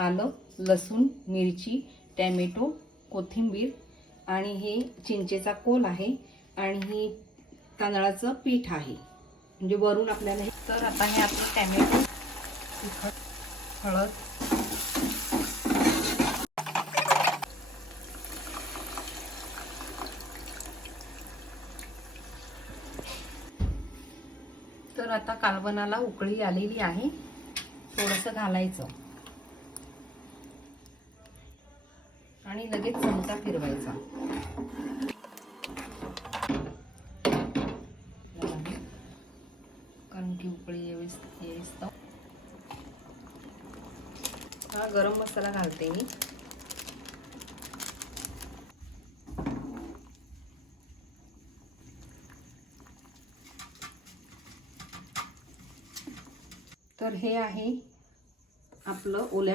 आलं, लसूण, मिरची, टॅमॅटो, कोथिंबीर आणि हे चिंचेचा कोल आहे आणि ही तांदळाचं पीठ आहे, म्हणजे वरून आपल्याला हे. तर आता हे आपलं टॅमॅटो, तिखट, हळद, तर आता कालवणाला उकळी आलेली आहे, थोडंसं घालायचं आणि लगेच चमचा फिरवायचा. कारण की उकळी येईस हा गरम मसाला घालते मी. तर हे आहे आपलं ओल्या